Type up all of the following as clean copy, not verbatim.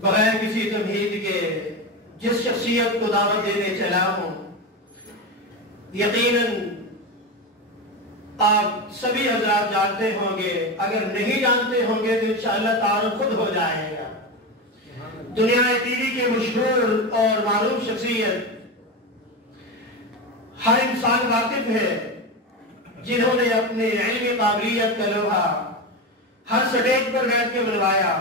بغیر کسی تمہید کے جس شخصیت کو دعوت دینے چلا ہوں، یقیناً آپ سبھی حضرات جانتے ہوں گے، اگر نہیں جانتے ہوں گے تو انشاءاللہ تعارف خود ہو جائے گا۔ دنیا ٹی وی کے مشہور اور معروف شخصیت ہر انسان واقف ہے، جنہوں نے اپنے علمی قابلیت کا لوہا ہر سٹیج پر بیٹھ کے بنوایا،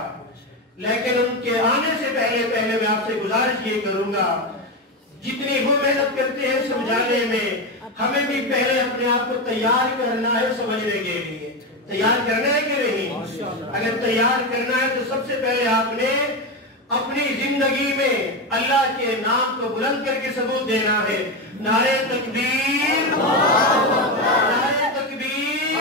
لیکن ان کے آنے سے پہلے میں آپ سے گزارش یہ کروں گا، جتنی وہ محنت کرتے ہیں سمجھانے میں، ہمیں بھی پہلے اپنے آپ کو تیار کرنا ہے سمجھنے کے لیے۔ تیار کرنا ہے کہ نہیں؟ اگر تیار کرنا ہے تو سب سے پہلے آپ نے اپنی زندگی میں اللہ کے نام کو بلند کر کے ثبوت دینا ہے۔ نعرہ تکبیر، نعرہ تکبیر،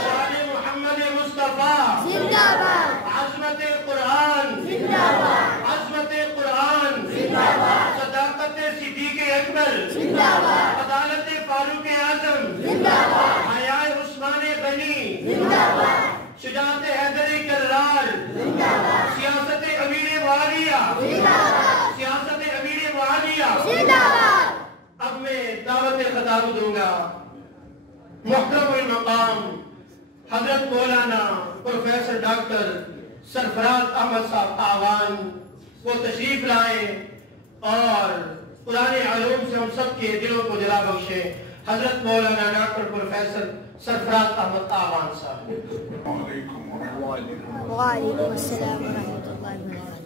شان محمد مصطفیٰ زندہ باد، عظمت قرآن زندہ باد، عظمت قرآن زندہ باد، صداقت صدیق اکبر زندہ باد، عدالت فاروق اعظم زندہ باد، حیا عثمان غنی زندہ باد، شجاعت حیدر کرار زندہ باد، سیاست امیر معاویہ زندہ باد، سیاست امیر معاویہ زندہ باد۔ اب میں دعوت خطاب دوں گا۔ محترم المقام حضرت مولانا پروفیسر ڈاکٹر سرفراز احمد صاحب آوان وہ تشریف لائیں اور قرآن علوم سے ہم سب کے دلوں کو جلا بخشیں۔ حضرت مولانا ڈاکٹر پروفیسر سرفراز احمد آوان صاحب۔ وعلیکم السلام ورحمۃ اللہ وبرکاتہ۔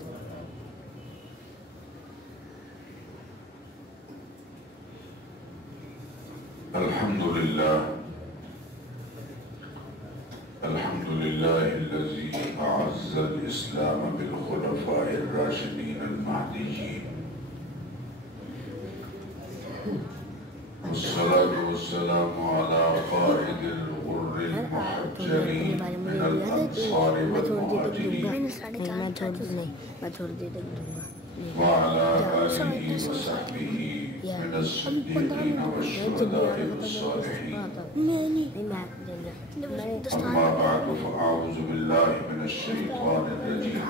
الحمد لله الذي أعز الإسلام بالخلفاء الراشدين المهديين، والصلاة والسلام على قائد الغر المحجلين من الأنصار والمهاجرين، وعلى آله وصحبه من الصديقين والشهداء والصالحين. أما بعد فأعوذ بالله من الشيطان الرجيم.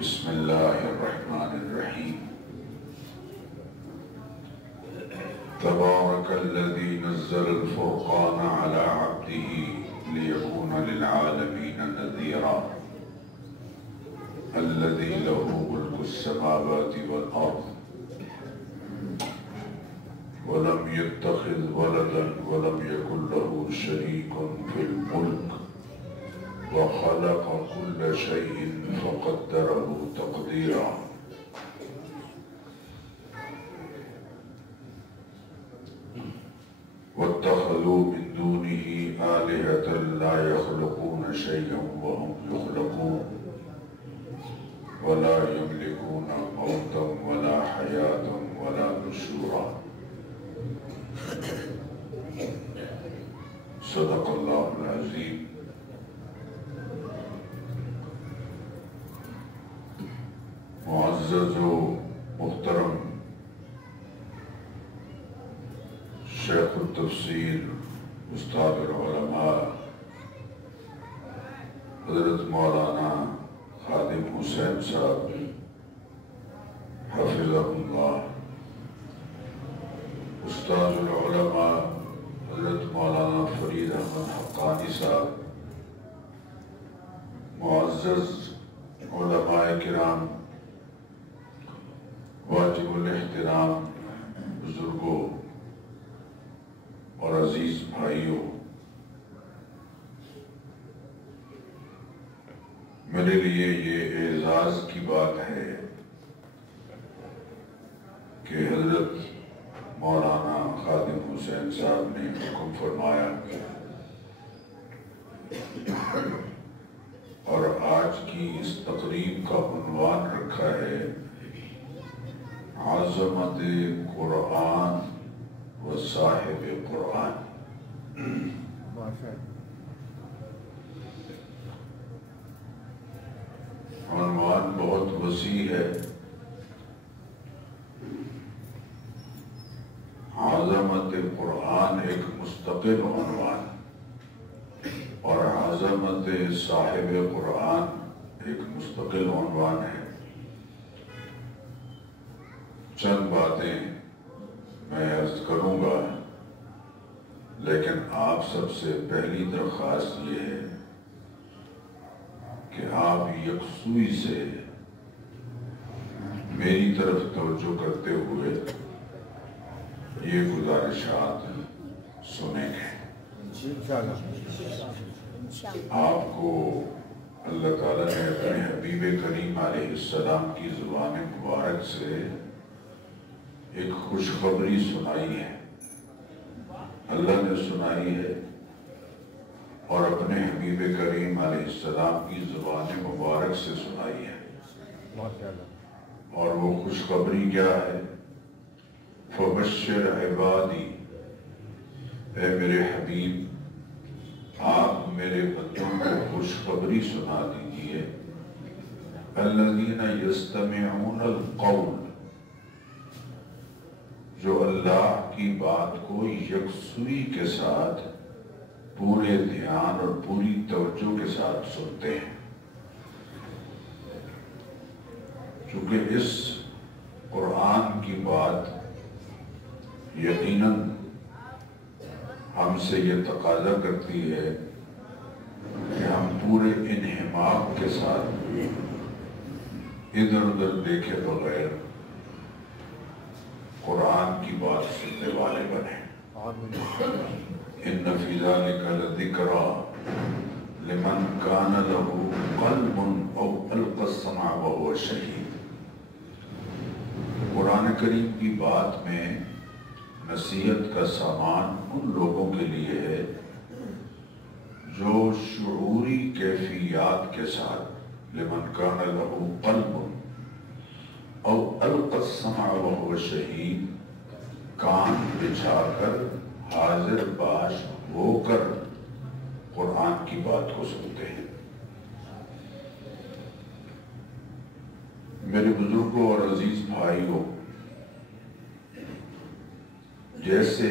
بسم الله الرحمن الرحيم. تبارك الذي نزل الفرقان على عبده ليكون للعالمين نذيرا، الذي له ملك السماوات والأرض ولم يتخذ ولدا ولم يكن له شريك في الملك وخلق كل شيء فقدره تقديرا. واتخذوا من دونه آلهة لا يخلقون شيئا وهم يخلقون ولا يملكون موتا ولا حياة ولا نشورا. صدق اللہ العظیم. معزز و محترم شیخ التفسیر استاد العلماء حضرت مولانا خادم حسین صاحب حفظہ اللہ، استاد العلماء حضرت مولانا فرید احمد حقانی صاحب، معزز علماء کرام، واجب الاحترام بزرگوں اور عزیز بھائیوں، میرے لیے یہ اعزاز کی بات ہے کہ حضرت مولانا خادم حسین صاحب نے حکم فرمایا اور آج کی اس تقریب کا عنوان رکھا ہے عظمت قرآن و صاحب قرآن۔ عنوان بہت وسیع ہے۔ عظمت قرآن ایک مستقل عنوان اور عظمت صاحب قرآن ایک مستقل عنوان ہے. چند باتیں میں عرض کروں گا، لیکن آپ سب سے پہلی درخواست یہ ہے کہ آپ یکسوئی سے میری طرف توجہ کرتے ہوئے یہ گزارشات سنیں گے. آپ کو اللہ تعالیٰ نے اپنے حبیب کریم علیہ السلام کی زبان مبارک سے ایک خوشخبری سنائی ہے، اللہ نے سنائی ہے، اور اپنے حبیب کریم علیہ السلام کی زبان مبارک سے سنائی ہے. اور وہ خوشخبری کیا ہے؟ فبشر عبادی، اے میرے حبیب آپ میرے بندوں کو خوشخبری سنا دیجئے. الذین یستمعون القول، جو اللہ کی بات کو یکسوئی کے ساتھ پورے دھیان اور پوری توجہ کے ساتھ سنتے ہیں. چونکہ اس قرآن کی بات یقیناً ہم سے یہ تقاضا کرتی ہے کہ ہم پورے انہمام کے ساتھ ادھر ادھر دیکھے بغیر قرآن کی بات سننے والے بنے. ان فی ذلک لذکریٰ لمن کان لہ قلب او القی السمع وہو شہید. قرآن کریم کی بات میں نصیحت کا سامان ان لوگوں کے لیے ہے جو شعوری کیفیات کے ساتھ لمن کان لہ قلب او القی السمع وہو شہید کان بچھا کر حاضر باش ہو کر قرآن کی بات کو سنتے ہیں. میرے بزرگوں اور عزیز بھائیوں، جیسے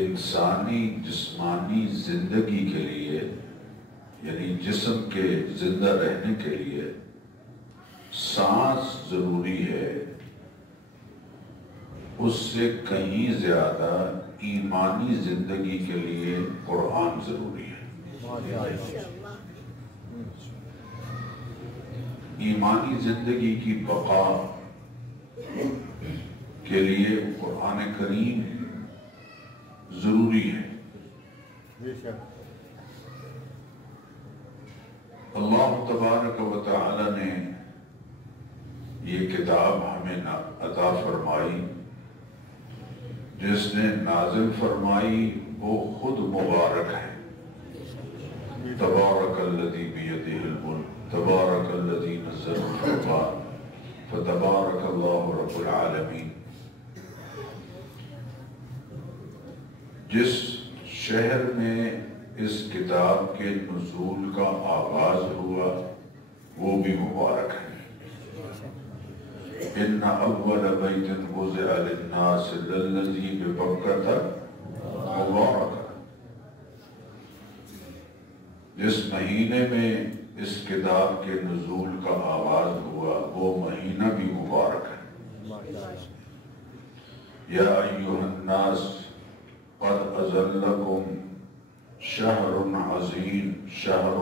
انسانی جسمانی زندگی کے لیے، یعنی جسم کے زندہ رہنے کے لیے سانس ضروری ہے، اس سے کہیں زیادہ ایمانی زندگی کے لیے قرآن ضروری ہے. ایمانی زندگی کی بقا کے لیے قرآن کریم ضروری ہے. اللہ تبارک و تعالی نے یہ کتاب ہمیں عطا فرمائی، جس نے نازل فرمائی وہ خود مبارک ہے. تبارک الذی بیدہ الملک تبارک الذی نزل الفرقان فتبارک اللہ رب العالمین. جس شہر میں اس کتاب کے نزول کا آغاز ہوا وہ بھی مبارک ہے. ان اول بیت وضع للناس للذی ببکۃ مبارک. جس مہینے میں اس کتاب کے نزول کا آغاز ہوا وہ مہینہ بھی مبارک ہے. یا ایھا الناس قد اذلکم شہر عظیم شہر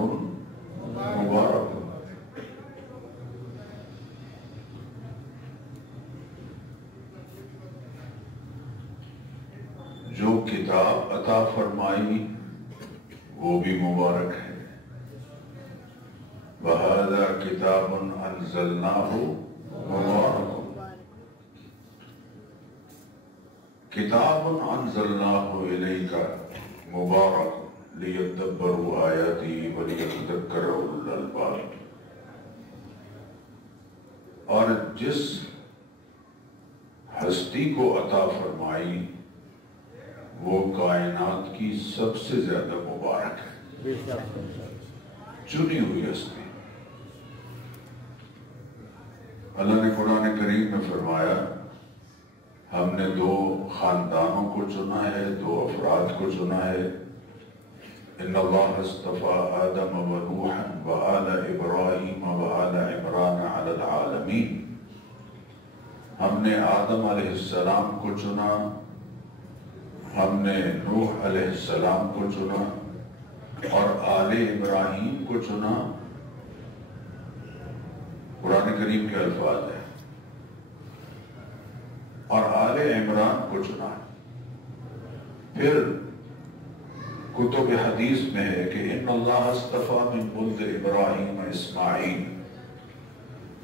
مبارک. جو کتاب عطا فرمائی وہ بھی مبارک ہے. وَهَذَا كِتَابٌ أَنزَلْنَاهُ مُبَارَكٌ. کتاب أنزلناه إليك مبارك ليدبروا آياته وليتذكر أولو الألباب. اور جس ہستی کو عطا فرمائی وہ کائنات کی سب سے زیادہ مبارک ہے. چنی ہوئی ہستی. اللہ نے قرآن کریم میں فرمایا ہم نے دو خاندانوں کو چنا ہے، دو افراد کو چنا ہے ان اللہ اصطفى آدم ونوحا وآل ابراہیم وآل عمران علی العالمین. ہم نے آدم علیہ السلام کو چنا، ہم نے نوح علیہ السلام کو چنا اور آل ابراہیم کو چنا. قرآن کریم کے الفاظ ہیں. اور آل عمران کو چنا. پھر کتب حدیث میں ہے کہ ان اللہ اصطفیٰ من ولد ابراہیم اسماعیل،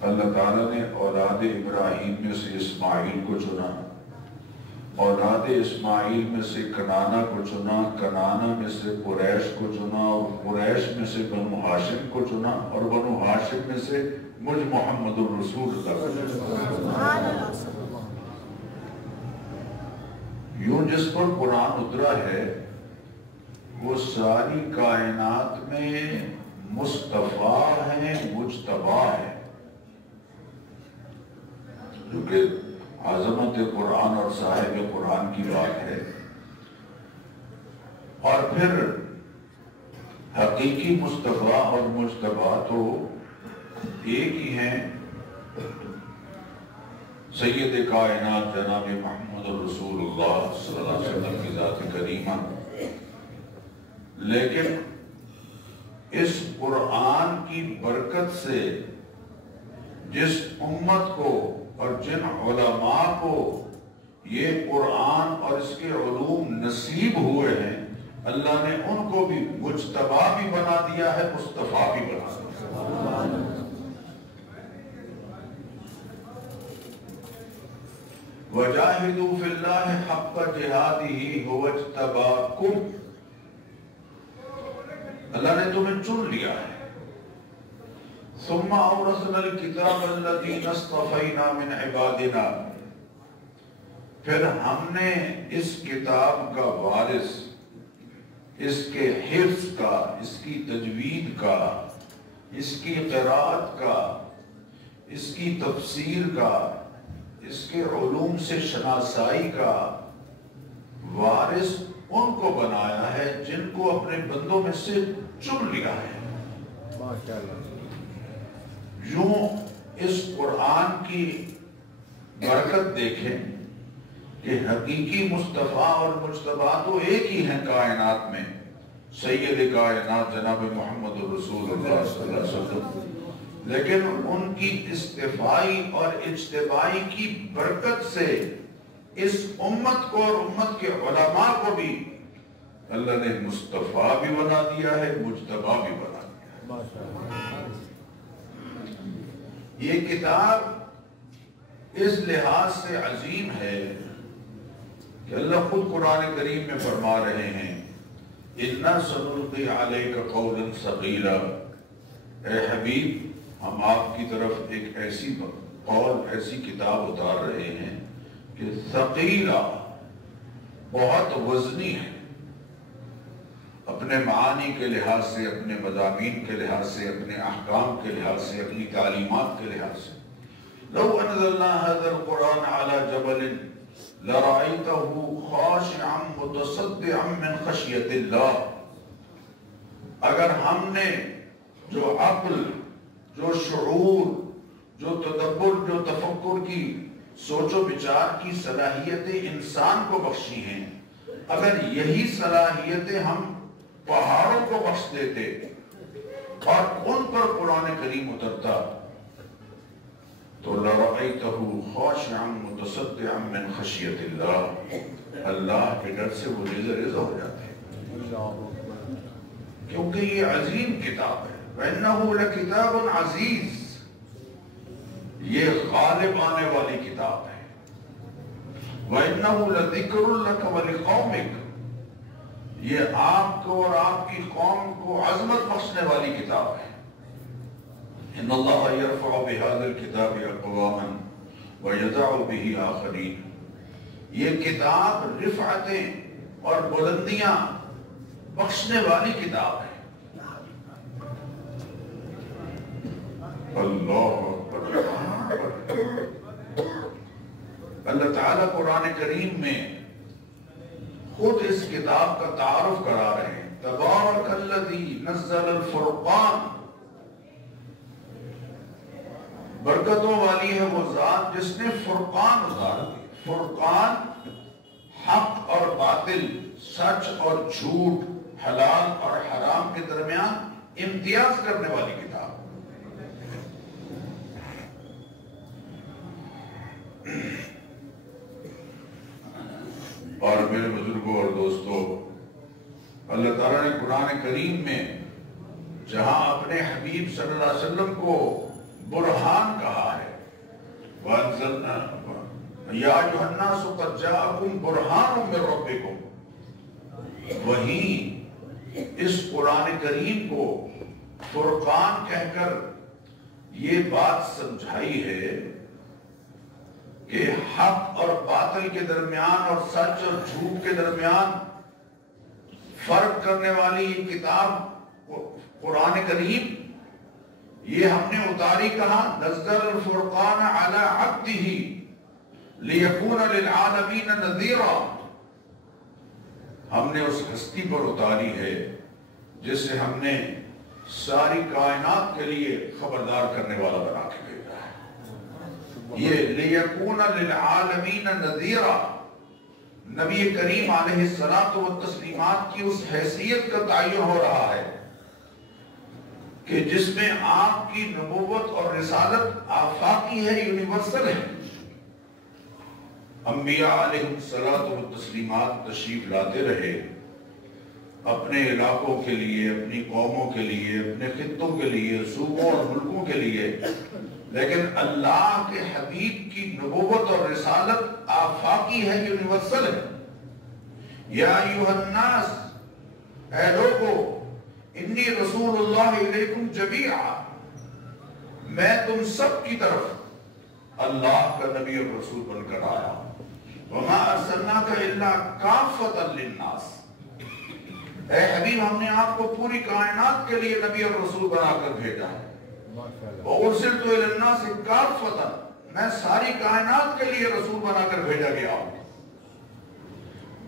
اللہ تعالیٰ نے اولاد ابراہیم میں سے اسماعیل کو چنا، اولاد اسماعیل میں سے کنانہ کو چنا، کنانہ میں سے قریش کو چنا، اور قریش میں سے بنو ہاشم کو چنا، اور بنو ہاشم میں سے مجھ محمد الرسول اللہ. یوں جس پر قرآن اترا ہے وہ ساری کائنات میں مصطفیٰ ہیں، مجتبی ہیں. جو کہ عظمت قرآن اور صاحب قرآن کی بات ہے. اور پھر حقیقی مصطفیٰ اور مجتبی تو ایک ہی ہیں، سید کائنات جناب محمد رسول اللہ صلی اللہ علیہ وسلم کی ذات کریمہ. لیکن اس قرآن کی برکت سے جس امت کو اور جن علماء کو یہ قرآن اور اس کے علوم نصیب ہوئے ہیں، اللہ نے ان کو بھی مجتبی بھی بنا دیا ہے، مصطفیٰ بھی بنا دیا ہے. وَجَاهِدُوا فِي اللَّهِ حَقَّ جِهَادِهِ هُوَ اجْتَبَاكُمْ. اللہ نے تمہیں چن لیا ہے. ثُمَّ أَوْرَثْنَا الْكِتَابَ الَّذِينَ اصْطَفَيْنَا مِنْ عِبَادِنَا. پھر ہم نے اس کتاب کا وارث، اس کے حفظ کا، اس کی تجوید کا، اس کی قرات کا، اس کی تفسیر کا، اس کے علوم سے شناسائی کا وارث ان کو بنایا ہے جن کو اپنے بندوں میں سے چن لیا ہے. یوں اس قرآن کی برکت دیکھیں کہ حقیقی مصطفیٰ اور مجتبی تو ایک ہی ہیں کائنات میں، سید کائنات جناب محمد رسول اللہ صلی اللہ علیہ وسلم. لیکن ان کی اصطفائی اور اجتبائی کی برکت سے اس امت کو اور امت کے علماء کو بھی اللہ نے مصطفیٰ بھی بنا دیا ہے، مجتبی بھی بنا دیا ہے. یہ کتاب اس لحاظ سے عظیم ہے کہ اللہ خود قرآن کریم میں فرما رہے ہیں اِنَّا سَنُلْقِي عَلَيْكَ قَوْلًا ثَقِيلًا. اے حبیب، ہم آپ کی طرف ایک ایسی قول، ایسی کتاب اتار رہے ہیں کہ ثقیلہ، بہت وزنی ہے، اپنے معانی کے لحاظ سے، اپنے مضامین کے لحاظ سے، اپنے احکام کے لحاظ سے، اپنی تعلیمات کے لحاظ سے. لو انزلنا هذا القرآن على جبل لرأيته خاشعا متصدعا من خشية اللہ. اگر ہم نے جو عقل، جو شعور، جو تدبر، جو تفکر کی، سوچ و بچار کی صلاحیتیں انسان کو بخشی ہیں، اگر یہی صلاحیتیں ہم پہاڑوں کو بخش دیتے اور ان پر قرآن کریم اترتا تو لَرَأَيْتَهُ خَاشِعًا مُتَصَدِّعًا مِّنْ خَشْيَةِ اللَّهِ. اللہ کے ڈر سے وہ ریزہ ہو جاتے ہیں، کیونکہ یہ عظیم کتاب ہے. وَإِنَّهُ لَكِتَابٌ عَزِيزٌ. یہ غالب آنے والی کتاب ہے. وَإِنَّهُ لَذِكْرٌ لَكَ وَلِقَوْمِكَ. یہ آپ کو اور آپ کی قوم کو عظمت بخشنے والی کتاب ہے. ان اللہ یرفع بهذا الكتاب اقواما ویضع به آخرین. یہ کتاب رفعتیں اور بلندیاں بخشنے والی کتاب ہے. اللہ اللہ تعالیٰ قرآن کریم میں خود اس کتاب کا تعارف کرا رہے ہیں. تبارک نزل الفرقان، برکتوں والی ہے وہ ذات جس نے فرقان اتار دی۔ فرقان حق اور باطل، سچ اور جھوٹ، حلال اور حرام کے درمیان امتیاز کرنے والی کتاب۔ اور میرے بزرگوں اور دوستوں، اللہ تعالیٰ نے قرآن کریم میں جہاں اپنے حبیب صلی اللہ علیہ وسلم کو برہان کہا ہے، یا ایھا الناس قد جاءکم برہان من ربکم، وہیں اس قرآن کریم کو فرقان کہہ کر یہ بات سمجھائی ہے کہ حق اور باطل کے درمیان اور سچ اور جھوٹ کے درمیان فرق کرنے والی یہ کتاب قرآن کریم، یہ ہم نے اتاری کہا نزل الفرقان علی عبدہ لیکون للعالمین نذیرا، ہم نے اس ہستی پر اتاری ہے جسے ہم نے ساری کائنات کے لیے خبردار کرنے والا بنا کے بھیجا ہے۔ یہ لیکون للعالمین نذیرا، نبی کریم علیہ الصلوۃ والتسلیمات کی اس حیثیت کا تعین ہو رہا ہے کہ جس میں آپ کی نبوت اور رسالت آفاقی ہے، یونیورسل ہے۔ انبیاء علیہ الصلوۃ والتسلیمات تشریف لاتے رہے اپنے علاقوں کے لیے، اپنی قوموں کے لیے، اپنے خطوں کے لیے، صوبوں اور ملکوں کے لیے، لیکن اللہ کے حبیب کی نبوت اور رسالت آفاقی ہے، یونیورسل ہے۔ یا ایھا الناس، اے لوگو، انی رسول اللہ علیکم جمیعا، میں تم سب کی طرف اللہ کا نبی اور رسول بن کر آیا۔ وما ارسلناک الا کافۃ للناس، اے حبیب ہم نے آپ کو پوری کائنات کے لیے نبی اور رسول بنا کر بھیجا ہے۔ وَأُرْسِلْتُ إِلَى النَّاسِ كَافَّةً، میں ساری کائنات کے لیے رسول بنا کر بھیجا گیا ہوں۔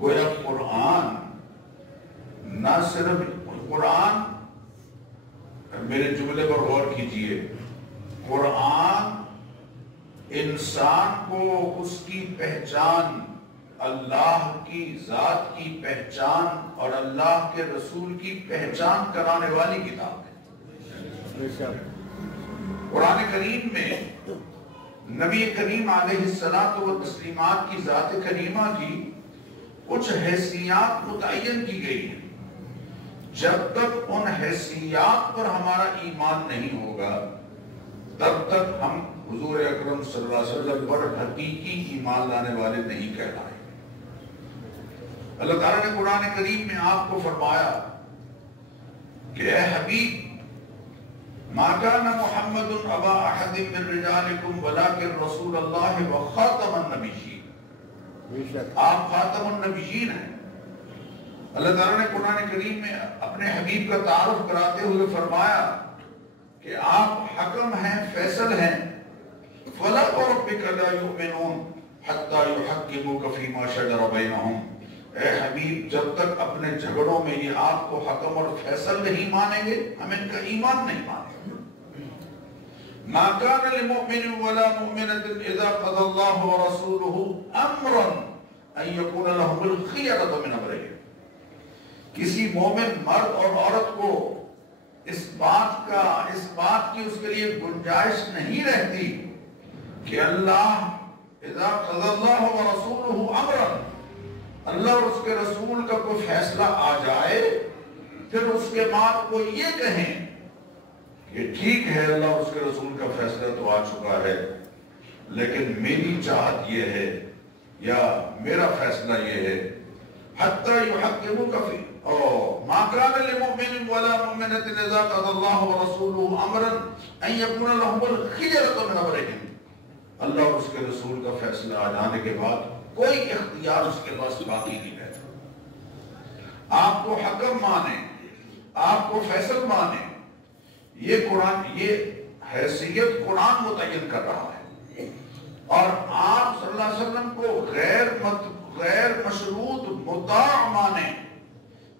گویا قرآن نہ صرف قرآن، میرے جملے پر غور کیجئے، قرآن انسان کو اس کی پہچان، اللہ کی ذات کی پہچان اور اللہ کے رسول کی پہچان کرانے والی کتاب ہے۔ قرآن کریم میں نبی کریم علیہ الصلوۃ والتسلیمات کی ذات کریمہ کی کچھ حیثیات متعین کی گئی ہیں۔ جب تک ان حیثیات پر ہمارا ایمان نہیں ہوگا تب تک ہم حضور اکرم صلی اللہ علیہ وسلم پر حقیقی ایمان لانے والے نہیں کہلائیں۔ اللہ تعالیٰ نے قرآن کریم میں آپ کو فرمایا کہ اے حبیب، ما کان محمد ابا احد من رجالکم ولکن رسول اللہ وخاتم النبیین، آپ خاتم النبیین ہیں۔ اللہ تعالیٰ نے قرآن کریم میں اپنے حبیب کا تعارف کراتے ہوئے فرمایا کہ آپ حکم ہیں، فیصل ہیں۔ فلا وربک لا یؤمنون حتی یحکموک فیما شجر بینہم، اے حبیب جب تک اپنے جھگڑوں میں یہ آپ کو حکم اور فیصل نہیں مانیں گے ہم ان کا ایمان نہیں مانیں گے۔ ما کان لمؤمن ولا مؤمنة اذا قضى الله ورسوله امرا ان يكون لهم الخيرة من امرهم، کسی مومن مرد اور عورت کو اس بات کی اس کے لیے گنجائش نہیں رہتی کہ اللہ اذا قضى الله ورسوله امرا، اللہ اور اس کے رسول کا کوئی فیصلہ آ جائے پھر اس کے بعد وہ یہ کہیں کہ ٹھیک ہے اللہ اور اس کے رسول کا فیصلہ تو آ چکا ہے لیکن میری چاہت یہ ہے یا میرا فیصلہ یہ ہے، حتی یحکموک فی ما کان لمؤمن ولا مؤمنة اذا قضى الله ورسوله امرا ان يكون لهم الخيرة من امرهم، اللہ اور اس کے رسول کا فیصلہ آ جانے کے بعد کوئی اختیار اس کے پاس باقی نہیں رہتا۔ آپ کو حکم مانے، آپ کو فیصل مانے، یہ قرآن، یہ حیثیت قرآن متعین کر رہا ہے۔ اور آپ صلی اللہ علیہ وسلم کو غیر مشروط مطاع مانے،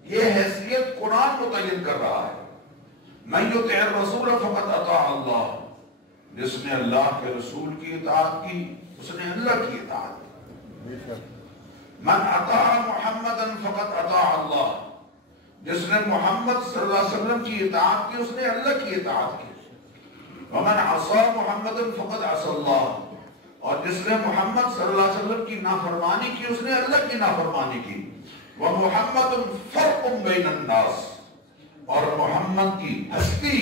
یہ حیثیت قرآن متعین کر رہا ہے۔ من یطع الرسول فقد اطاع اللہ، جس نے اللہ کے رسول کی اطاعت کی اس نے اللہ کی اطاعت کی۔ من اطاع محمدا فقد اطاع اللہ، جس نے محمد صلی اللہ علیہ وسلم کی اطاعت کی اس نے اللہ کی اطاعت کی۔ ومن عصى محمدا فقد عصى اللہ، اور جس نے محمد صلی اللہ علیہ وسلم کی نافرمانی کی اس نے اللہ کی نافرمانی کی۔ وَمُحَمَّدٌ فَرْقٌ بَيْنَ النَّاسِ، اور محمد کی ہستی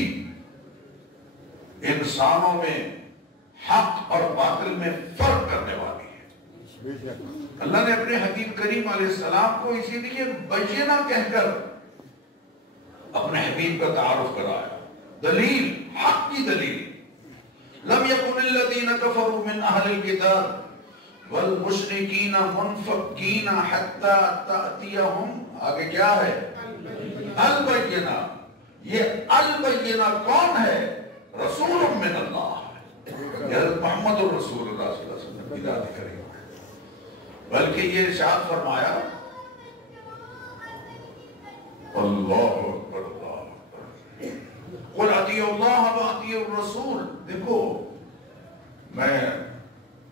انسانوں میں حق اور باطل میں فرق کرنے والی ہے۔ اللہ نے اپنے حبیب کریم علیہ السلام کو اسی لیے بینہ کہہ کر اپنے حبیب کا تعارف کرایا، دلیل، حق کی دلیل۔ لم يكن الذين كفروا من اهل الكتاب والمشركين منفكين حتى تأتيهم، آگے کیا ہے؟ البینہ۔ یہ البینہ کون ہے؟ رسول من اللہ، یہ محمد الرسول اللہ صلی اللہ علیہ وسلم کی ذات کریم، بلکہ یہ ارشاد فرمایا اللہ اکبر اللہ اکبر، قل اطیعوا اللہ واطیعوا الرسول۔ دیکھو میں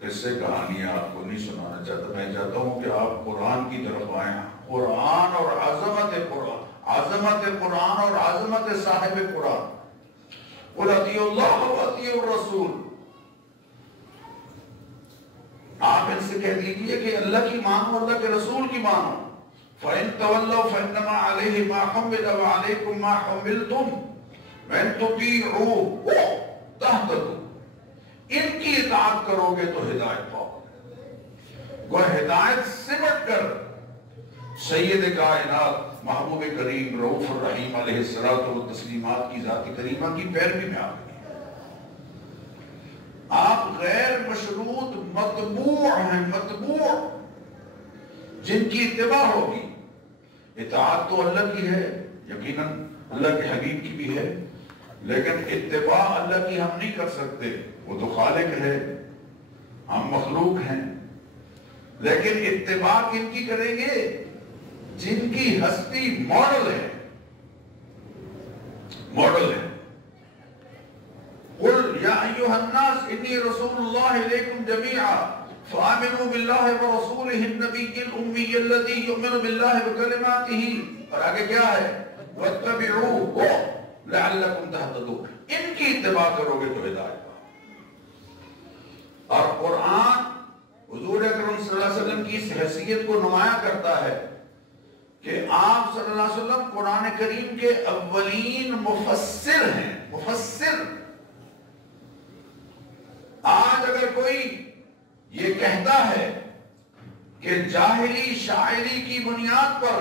اس سے کہانیاں آپ کو نہیں سنانا چاہتا، میں چاہتا ہوں کہ آپ قرآن کی طرف آئیں، قرآن اور عظمت قرآن، عظمت قرآن اور عظمت صاحب قرآن۔ قل اطیعوا اللہ واطیعوا الرسول، آپ ان سے کہہ دیجئے کہ اللہ کی مانو، اللہ کے رسول کی مانو۔ فَإِن تَوَلَّوْا فَإِنَّمَا عَلَيْهِ مَا حُمِّلَ وَعَلَيْكُمْ مَا حُمِّلْتُمْ وَإِن تُطِيعُوهُ تَهْتَدُوا، ان کی اطاعت کرو گے تو ہدایت پاؤ۔ وہ ہدایت سمٹ کر سید کائنات محبوب کریم رؤوف الرحیم علیہ الصلوۃ والتسلیمات کی ذات کریمہ کی پیروی میں آپ گئے۔ آپ غیر مشروط متبوع ہیں، متبوع جن کی اتباع ہوگی۔ اطاعت تو اللہ کی ہے، یقیناً اللہ کے حبیب کی بھی ہے، لیکن اتباع اللہ کی ہم نہیں کر سکتے، وہ تو خالق ہے، ہم مخلوق ہیں۔ لیکن اتباع کن کی کریں گے؟ جن کی ہستی ماڈل ہے، ماڈل ہے۔ قل یا ایھا الناس انی رسول اللہ الیکم جمیعا فآمنوا باللہ ورسولہ النبی الأمی الذی یؤمن باللہ وکلماتہ، اور آگے کیا ہے؟ واتبعوہ لعلکم تہتدون، ان کی اتباع کرو گے تو ہدایت پاؤ۔ اور قرآن حضور اکرم صلی اللہ علیہ وسلم کی اس حیثیت کو نمایاں کرتا ہے کہ آپ صلی اللہ علیہ وسلم قرآن کریم کے اولین مفسر ہیں، مفسر۔ آج اگر کوئی یہ کہتا ہے کہ جاہلی شاعری کی بنیاد پر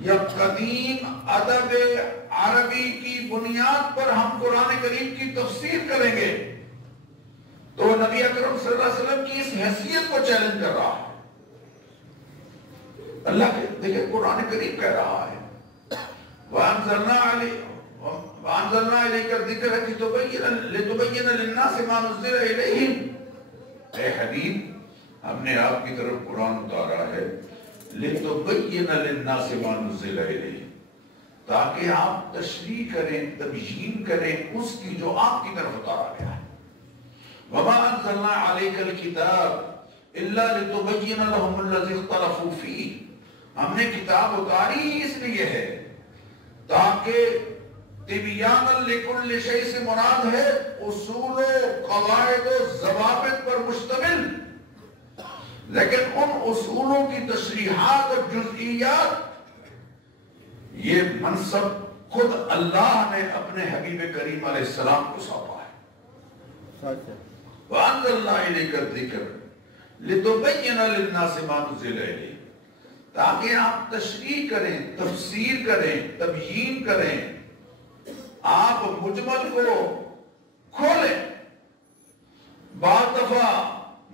یا قدیم ادب عربی کی بنیاد پر ہم قرآن کریم کی تفسیر کریں گے تو نبی اکرم صلی اللہ علیہ وسلم کی اس حیثیت کو چیلنج کر رہا ہے۔ اللہ کے دیکھیں قرآن کریم کہہ رہا ہے وَأَنزَلْنَا إِلَيْكَ الذِّكْرَ لِتُبَيِّنَ لِلنَّاسِ مَا نُزِّلَ إِلَيْهِمْ، اے حبیب ہم نے آپ کی طرف قرآن اتارا ہے لِتُبَيِّنَ لِلنَّاسِ مَا نُزِّلَ إِلَيْهِمْ، تاکہ آپ تشریح کریں، تبیین کریں اس کی جو آپ کی طرف اتارا گیا ہے۔ وَمَا أَنزَلْنَا عَلَيْكَ الْكِتَابَ إِلَّا لِتُبَيِّنَ لَهُمُ الَّذِي اخْتَلَفُوا فِيهِ، ہم نے کتاب اتاری ہی اس لیے ہے تاکہ تبیانا لکل شیء سے مراد ہے اصول و قواعد و ضوابط پر مشتمل، لیکن ان اصولوں کی تشریحات اور جزئیات یہ منصب خود اللہ نے اپنے حبیب کریم علیہ السلام کو سونپا ہے۔ وَأَنزَلْنَا إِلَيْكَ الذِّكْرَ لِتُبَيِّنَ لِلنَّاسِ مَا نُزِّلَ إِلَيْهِمْ، تاکہ آپ تشریح کریں، تفسیر کریں، تبیین کریں، آپ مجمل کو کھولیں۔ بعض دفعہ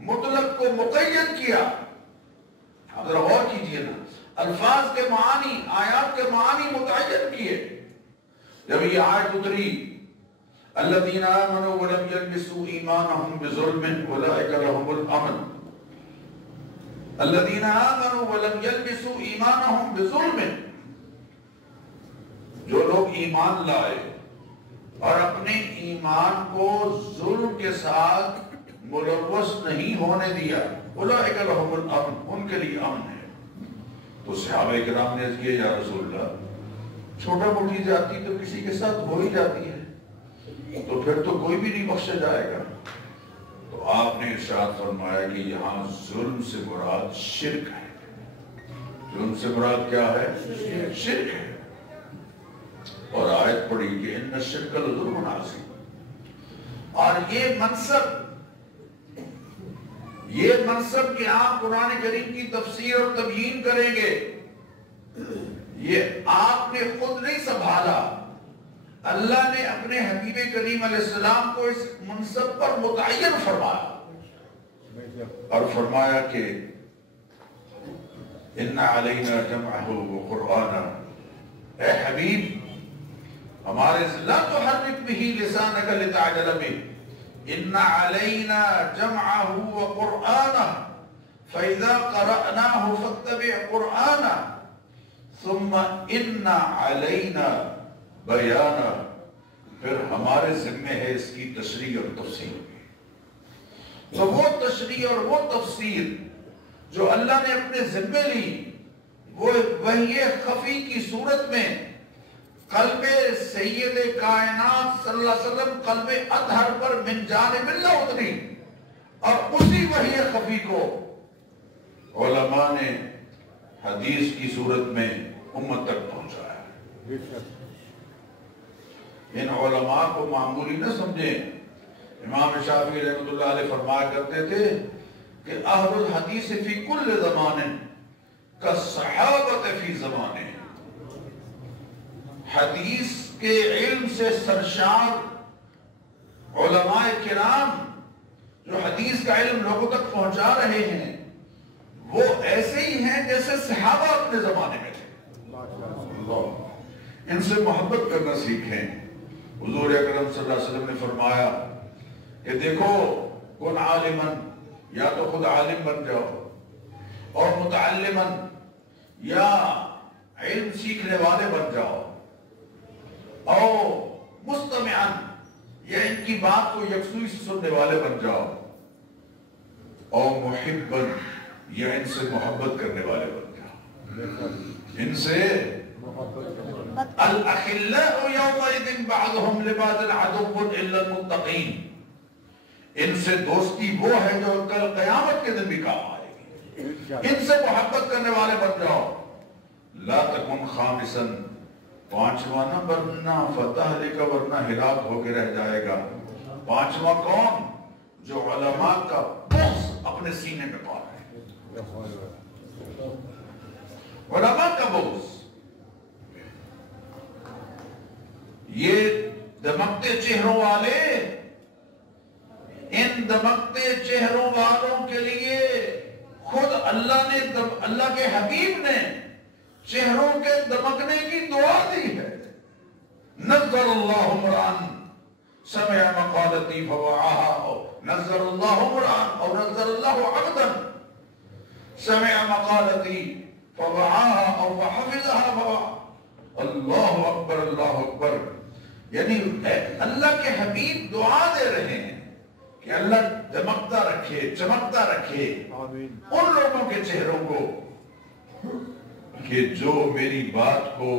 مطلق کو مقید کیا، آپ ذرا غور کیجئے نا، الفاظ کے معانی، آیات کے معانی متعین کیے۔ جب یہ آیت اتری الذین آمنوا ولم یلبسوا ایمانہم بظلم اولئک لہم الامن، الذین آمنوا ولم یلبسوا ایمانہم بظلم، جو لوگ ایمان لائے اور اپنے ایمان کو ظلم کے ساتھ ملوث نہیں ہونے دیا، اولئک لہم الامن، ان کے لیے امن ہے۔ تو صحابہ کرام نے عرض کیا یا رسول اللہ چھوٹا موٹی جاتی تو کسی کے ساتھ ہو ہی جاتی ہے، تو پھر تو کوئی بھی نہیں بخشا جائے گا۔ تو آپ نے ارشاد فرمایا کہ یہاں ظلم سے مراد شرک ہے۔ ظلم سے مراد کیا ہے؟ شرک ہے۔ اور آیت پڑھی کہ ان الشرک لظلم عظیم۔ اور یہ منصب کہ آپ قرآن کریم کی تفسیر اور تبیین کریں گے، یہ آپ نے خود نہیں سنبھالا، اللہ نے اپنے حبیب کریم علیہ السلام کو اس منصب پر متعین فرمایا اور فرمایا کہ ان علینا جمعہ وقرآنہ، اے حبیب ہمارے لا تحرک بہ لسانک لتعجل بہ، ان علینا جمعہ وقرآنہ فاذا قرأناہ فاتبع قرآنہ ثم ان علینا بیانہ، پھر ہمارے ذمہ ہے اس کی تشریح اور تفسیر۔ تو وہ تشریح اور وہ تفسیر جو اللہ نے اپنے ذمہ لی، وہ وحی خفی کی صورت میں قلب سید کائنات صلی اللہ علیہ وسلم قلب اطہر پر من جانب اللہ اتری، اور اسی وحی خفی کو علماء نے حدیث کی صورت میں امت تک پہنچایا۔ ان علماء کو معمولی نہ سمجھیں۔ امام شافعی رحمۃ اللہ علیہ فرمایا کرتے تھے کہ اہل الحدیث فی کل زمان کالصحابۃ فی زمانے، حدیث کے علم سے سرشار علماء کرام جو حدیث کا علم لوگوں تک پہنچا رہے ہیں، وہ ایسے ہی ہیں جیسے صحابہ اپنے زمانے میں تھے۔ ان سے محبت کرنا سیکھیں۔ حضور اکرم صلی اللہ علیہ وسلم نے فرمایا کہ دیکھو کن عالمن، یا تو خود عالم بن جاؤ، اور متعلمن، یا علم سیکھنے والے بن جاؤ، اور مستمعن، یا ان کی بات کو یکسوئی سے سننے والے بن جاؤ، اور محبن، یا ان سے محبت کرنے والے بن جاؤ۔ ان سے الاخلاء یومئذ بعضهم لبعض عدو الا المتقین، ان سے دوستی وہ ہے جو کل قیامت کے دن بھی کام آئے گی۔ ان سے محبت کرنے والے بن جاؤ۔ لا تکن خامسا، پانچواں نہ بننا فتہلک، ورنہ ہلاک ہو کے رہ جائے گا۔ پانچواں کون؟ جو علماء کا بغض اپنے سینے میں پا رہے ہیں، علماء کا بغض۔ یہ دمکتے چہروں والے، ان دمکتے چہروں والوں کے لیے خود اللہ کے حبیب نے چہروں کے دمکنے کی دعا دی ہے۔ نظر اللہ عمران سمع مقالتی فوعاها، نظر اللہ عمران، اور نظر اللہ عبدا سمع مقالتی فوعاها اور وحفظها، اللہ اکبر اللہ اکبر۔ یعنی اللہ کے حبیب دعا دے رہے ہیں کہ اللہ دمکتا رکھے، چمکتا رکھے ان لوگوں کے چہروں کو کہ جو میری بات کو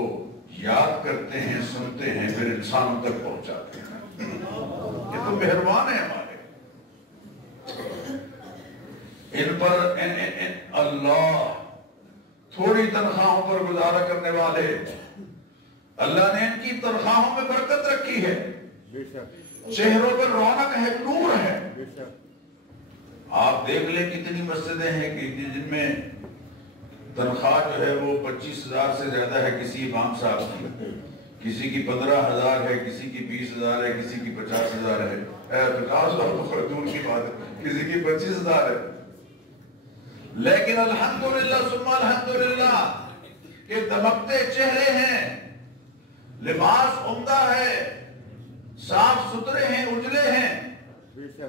یاد کرتے ہیں، سنتے ہیں، پھر انسانوں تک پہنچاتے ہیں۔ یہ تو مہربان ہے ہمارے ان پر۔ اللہ تھوڑی تنخواہوں پر گزارا کرنے والے، اللہ نے ان کی تنخواہوں میں برکت رکھی ہے، چہروں پر رونق ہے، نور ہے۔ آپ دیکھ لیں کتنی مسجدیں ہیں کہ جن میں تنخواہ جو ہے وہ 25,000 سے زیادہ ہے کسی امام صاحب کی، کسی کی 15,000 ہے، کسی کی 20,000 ہے، کسی کی 50,000 ہے، 50,000 تو بڑے دور کی بات ہے، کسی کی 25,000 ہے۔ لیکن الحمدللہ ثم الحمدللہ کہ دمکتے چہرے ہیں، لباس عمدہ ہے، صاف ستھرے ہیں، اجلے ہیں۔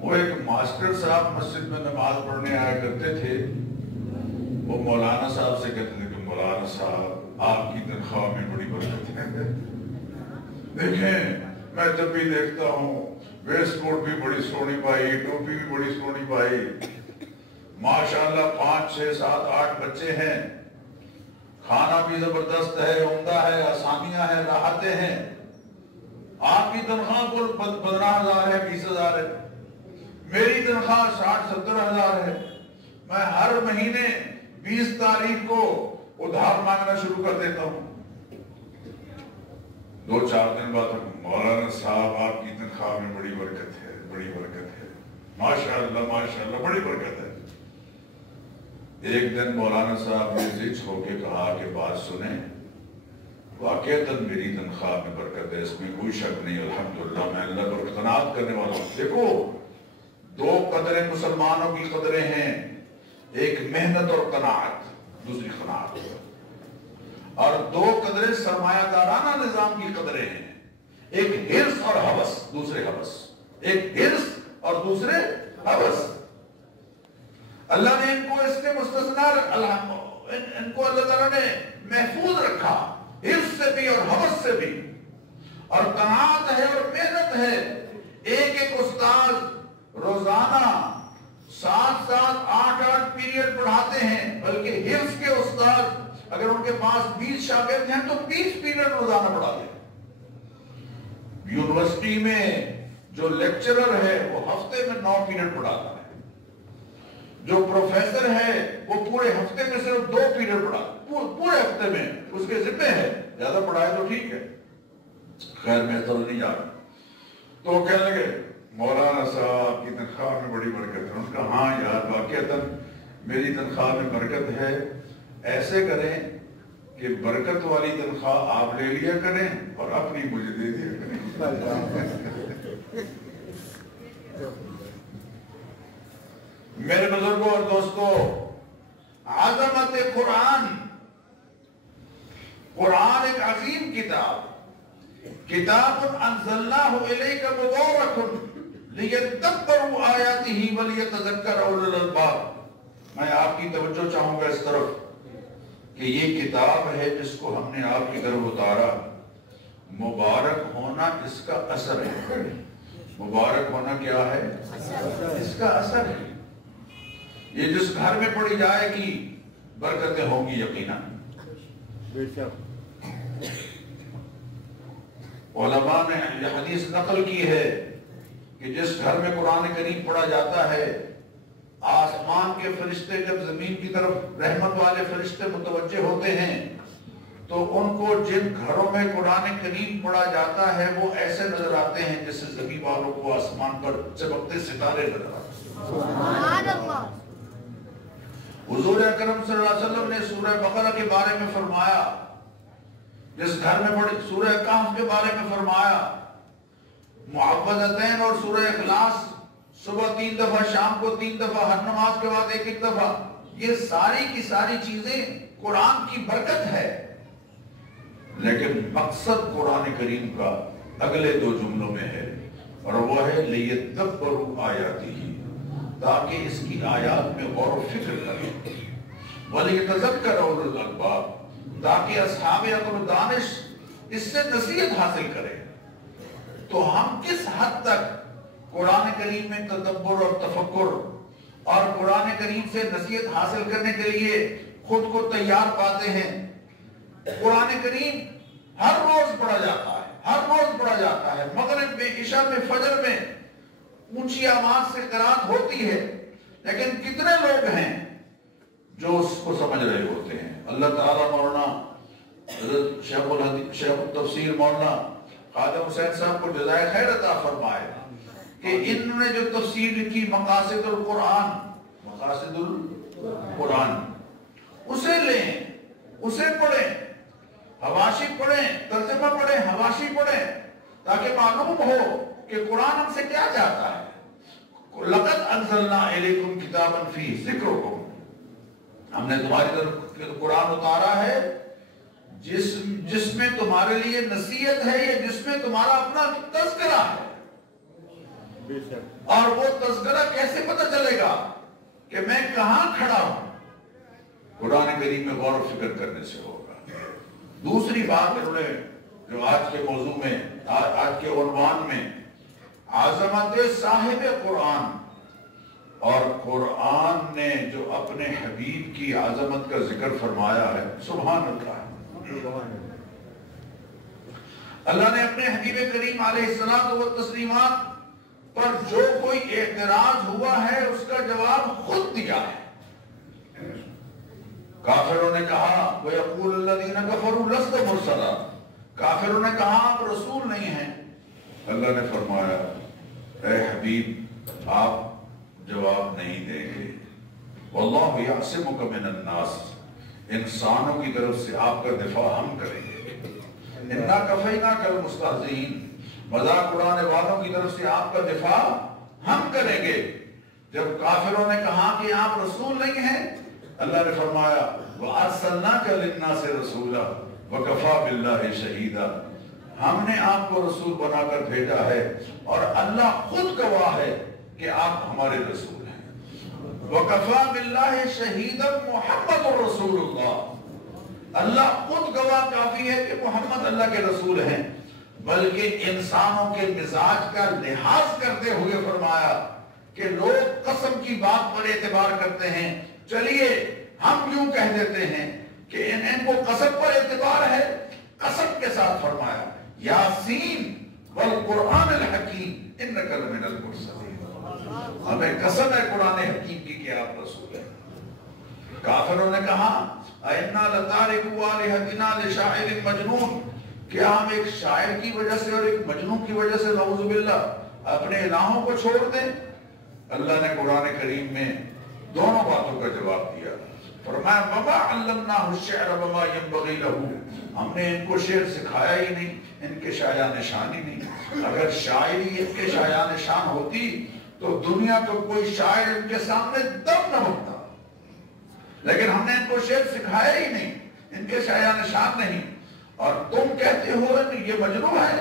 وہ ایک ماسٹر صاحب مسجد میں نماز پڑھنے آیا کرتے تھے، وہ مولانا صاحب سے کہتے تھے کہ مولانا صاحب آپ کی تنخواہ میں بڑی برکت ہے. دیکھیں میں جب بھی دیکھتا ہوں ویسٹ کوٹ بھی بڑی سونی پائی, ٹوپی بھی بڑی سونی پائی, ماشاءاللہ 5 6 7 8 بچے ہیں, کھانا بھی زبردست ہے, عمدہ ہے, آسانیاں ہیں, راحتیں ہیں. آپ کی تنخواہ کو 15,000 ہے, 20,000 ہے, میری تنخواہ 60-70 ہزار ہے. میں ہر مہینے 20 تاریخ کو ادھار مانگنا شروع کر دیتا ہوں. 2-4 دن بعد مولانا صاحب آپ کی تنخواہ میں بڑی برکت ہے, بڑی برکت ہے, ماشاءاللہ ماشاءاللہ بڑی برکت ہے. ایک دن مولانا صاحب نے ضد ہو کے کہا کہ بات سنیں, واقعتاً میری تنخواہ میں برکت ہے, اس میں کوئی شک نہیں, الحمدللہ میں اللہ پر قناعت کرنے والا ہوں. دیکھو 2 قدریں مسلمانوں کی قدریں ہیں, ایک محنت اور قناعت, دوسری قناعت, اور 2 قدریں سرمایہ دارانہ نظام کی قدریں ہیں, ایک حرص اور ہوس, دوسرے ہوس, ایک حرص اور دوسرے ہوس. اللہ نے ان کو اس کے مستثنا, ان کو اللہ تعالیٰ نے محفوظ رکھا, حرص سے بھی اور ہوس سے بھی, اور قناعت ہے اور محنت ہے. ایک ایک استاد روزانہ 7-7 8-8 پیریڈ پڑھاتے ہیں, بلکہ حفظ کے استاد اگر ان کے پاس 20 شاگرد ہیں تو 20 پیریڈ روزانہ پڑھاتے ہیں. یونیورسٹی میں جو لیکچرر ہے وہ ہفتے میں 9 پیریڈ پڑھاتا ہے, جو پروفیسر ہے وہ پورے ہفتے میں صرف 2 پیریڈ پڑھاتا ہے, پورے ہفتے میں اس کے ذمہ ہے, زیادہ پڑھائے تو ٹھیک ہے, خیر میں تو نہیں جا رہا. تو کہنے لگے مولانا صاحب کی تنخواہ میں بڑی برکت ہے. ان کا ہاں یار واقعتاً میری تنخواہ میں برکت ہے. ایسے کریں کہ برکت والی تنخواہ آپ لے لیا کریں اور اپنی مجھے دے دیا کریں. میرے بزرگوں اور دوستوں, عظمت قرآن, قرآن ایک عظیم کتاب, کتاب انزلناہ الیک مبارک لیدبروا آیاتہ ولیتذکر اولو الالباب. میں آپ کی توجہ چاہوں گا اس طرف کہ یہ کتاب ہے جس کو ہم نے آپ کی طرف اتارا. مبارک ہونا اس کا اثر ہے. مبارک ہونا کیا ہے؟ اس کا اثر ہے. یہ جس گھر میں پڑھی جائے گی برکتیں ہوں گی یقیناً. علماء نے یہ حدیث نقل کی ہے کہ جس گھر میں قرآن کریم پڑھا جاتا ہے, آسمان کے فرشتے جب زمین کی طرف رحمت والے فرشتے متوجہ ہوتے ہیں تو ان کو جن گھروں میں قرآن کریم پڑھا جاتا ہے وہ ایسے نظر آتے ہیں جیسے زمین والوں کو آسمان پر چمکتے ستارے نظر آتے ہیں. سبحان اللہ. حضور اکرم صلی اللہ علیہ وسلم نے سورہ بقرہ کے بارے میں فرمایا, جس گھر میں پڑھی, سورہ کہف کے بارے میں فرمایا, معوذتین اور سورہ اخلاص صبح 3 دفعہ, شام کو 3 دفعہ, ہر نماز کے بعد 1 دفعہ. یہ ساری کی ساری چیزیں قرآن کی برکت ہے. لیکن مقصد قرآن کریم کا اگلے 2 جملوں میں ہے, اور وہ ہے لیدبروا آیاتہ, تاکہ اس کی آیات میں غور و فکر کریں, ولیتذکر اولو الالباب, تاکہ اصحاب عقل و دانش اس سے نصیحت حاصل کریں. تو ہم کس حد تک قرآن کریم میں تدبر اور تفکر اور قرآن کریم سے نصیحت حاصل کرنے کے لیے خود کو تیار پاتے ہیں. قرآن کریم ہر روز پڑھا جاتا ہے, ہر روز پڑھا جاتا ہے, مغرب میں, عشاء میں, فجر میں اونچی آواز سے قرات ہوتی ہے, لیکن کتنے لوگ ہیں جو اس کو سمجھ رہے ہوتے ہیں. اللہ تعالیٰ مولانا شیخ التفسیر مولانا خادم حسین صاحب کو جزائے خیر عطا فرمائے کہ انہوں نے جو تفسیر لکھی مقاصد القرآن, مقاصد القرآن, اسے لیں, اسے پڑھیں, حواشی پڑھیں, ترجمہ پڑھیں, حواشی پڑھیں, تاکہ معلوم ہو کہ قرآن ہم سے کیا چاہتا ہے. لقد انزلنا الیکم کتابا فیہ ذکرکم, ہم نے تمہاری طرف قرآن اتارا ہے جس میں تمہارے لیے نصیحت ہے, یا جس میں تمہارا اپنا تذکرہ ہے. اور وہ تذکرہ کیسے پتہ چلے گا کہ میں کہاں کھڑا ہوں؟ قرآن کریم میں غور و فکر کرنے سے ہوگا. دوسری بات انہوں نے جو آج کے موضوع میں، آج کے عنوان میں، عظمت صاحب قرآن، اور قرآن نے جو اپنے حبیب کی عظمت کا ذکر فرمایا ہے، سبحان اللہ۔ اللہ نے اپنے حبیب کریم علیہ السلام و تسلیمات پر جو کوئی اعتراض ہوا ہے اس کا جواب خود دیا ہے۔ کافروں نے کہا وَيَقُولُ الَّذِينَ كَفَرُوا لَسْتَ مُرْسَلًا، کافروں نے کہا آپ رسول نہیں ہیں۔ اللہ نے فرمایا اے حبیب آپ جواب نہیں دیں گے، وَاللَّهُ يَعْصِمُكَ مِنَ النَّاسِ، انسانوں کی طرف سے آپ کا دفاع ہم کریں گے۔ اِنَّا كَفَيْنَاكَ الْمُسْتَهْزِئِينَ، مذاق اڑانے والوں کی طرف سے آپ کا دفاع ہم کریں گے۔ جب کافروں نے کہا کہ آپ رسول نہیں ہیں، اللہ نے فرمایا وَأَرْسَلْنَاكَ لِلنَّاسِ رَسُولًا وَكَفَى بِاللَّهِ شَهِيدًا، ہم نے آپ کو رسول بنا کر بھیجا ہے اور اللہ خود گواہ ہے کہ آپ ہمارے رسول ہیں۔ وَكَفَى بِاللَّهِ شَهِيدًا مُحَمَّدٌ رَسُولُ اللَّهِ، اللہ خود گواہ کافی ہے کہ محمد اللہ کے رسول ہیں۔ بلکہ انسانوں کے مزاج کا لحاظ کرتے ہوئے فرمایا کہ لوگ قسم کی بات پر اعتبار کرتے ہیں، چلیے ہم یوں کہہ دیتے ہیں کہ ان کو قسم پر اعتبار ہے، قسم کے ساتھ فرمایا یاسین والقرآن الحکیم انک لمن المرسلین، ہمیں قسم ہے قرآن حکیم کی کہ آپ رسول ہیں۔ کافروں نے کہا اِنَّا لَتَارِكُوا آلِهَتِنَا لِشَاعِرٍ مَجْنُونٍ، کیا ہم ایک شاعر کی وجہ سے اور ایک مجنون کی وجہ سے نعوذ باللہ اپنے الہوں کو چھوڑ دیں؟ اللہ نے قرآن کریم میں دونوں باتوں کا جواب دیا، فرمایا وَمَا عَلَّمْنَاهُ الشِّعْرَ وَمَا يَنبَغِي لَهُ، ہم نے ان کو شعر سکھایا ہی نہیں، ان کے شایان شان ہی نہیں۔ اگر شاعری ان کے شایان شان ہوتی تو دنیا کا کوئی شاعر ان کے سامنے دم نہ ہوتا، لیکن ہم نے ان کو شعر سکھایا ہی نہیں، ان کے شایان شان نہیں، اور تم کہتے ہو یہ مجنون ہے۔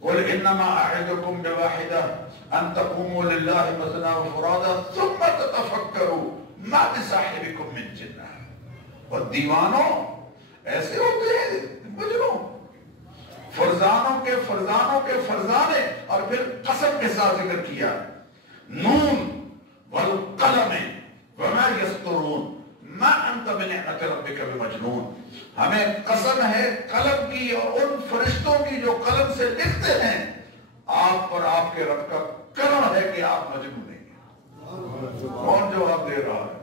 قُلْ إِنَّمَا أَعِدُكُمْ بِوَاحِدَةٍ أَن تَقُومُوا لِلَّهِ مَثْنَىٰ وَفُرَادَىٰ ثُمَّ تَتَفَكَّرُوا مَا بِصَاحِبِكُم مِّن جِنَّةٍ، اور دیوانوں ایسے ہوتے ہیں مجنون، فرزانوں کے فرزانے، اور پھر قسم کے ساتھ ذکر کیا نون والقلم وما يسطرون ما انت بنعمت ربک بمجنون، ہمیں قسم ہے قلم کی اور ان فرشتوں کی جو قلم سے لکھتے ہیں، آپ پر آپ کے رب کا کرم ہے کہ آپ مجنون نہیں۔ کون جواب دے رہا ہے؟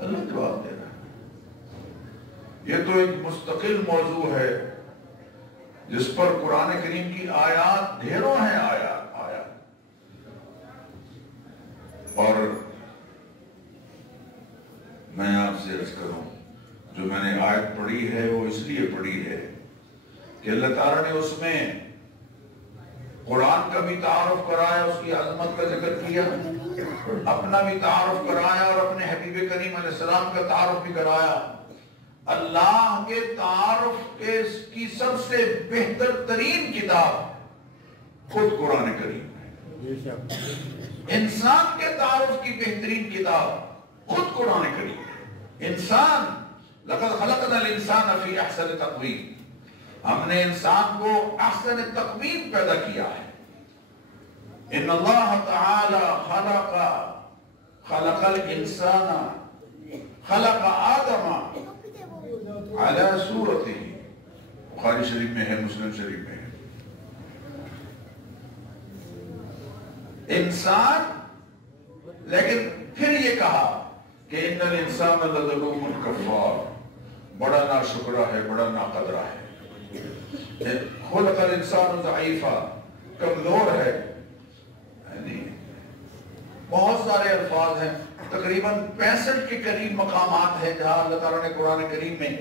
اللہ جواب دے رہا ہے۔ یہ تو ایک مستقل موضوع ہے جس پر قرآن کریم کی آیات ڈھیروں ہیں، آیات اور میں آپ سے عرض کروں، جو میں نے آیت پڑھی ہے وہ اس لیے پڑھی ہے کہ اللہ تعالیٰ نے اس میں قرآن کا بھی تعارف کرایا، اس کی عظمت کا ذکر کیا، اپنا بھی تعارف کرایا اور اپنے حبیب کریم علیہ السلام کا تعارف بھی کرایا۔ اللہ کے تعارف کی سب سے بہتر ترین کتاب خود قرآن کریم ہے، انسان کے تعارف کی بہترین کتاب خود قرآن کریم ہے۔ انسان لقد خلقنا الانسان فی احسن تقویم، ہم نے انسان کو احسن تقویم پیدا کیا ہے۔ ان اللہ تعالی خلق الانسان، خلق آدم علی صورتہ، بخاری شریف میں ہے، مسلم شریف میں ہے۔ انسان، لیکن پھر یہ کہا کہ ان الانسان لظلوم کفار، بڑا ناشکرہ ہے، بڑا ناقدرہ ہے۔ خلق الانسان ضعیفا، کمزور ہے، یعنی بہت سارے الفاظ ہیں، تقریباً 65 کے قریب مقامات ہیں جہاں اللہ تعالیٰ نے قرآن کریم میں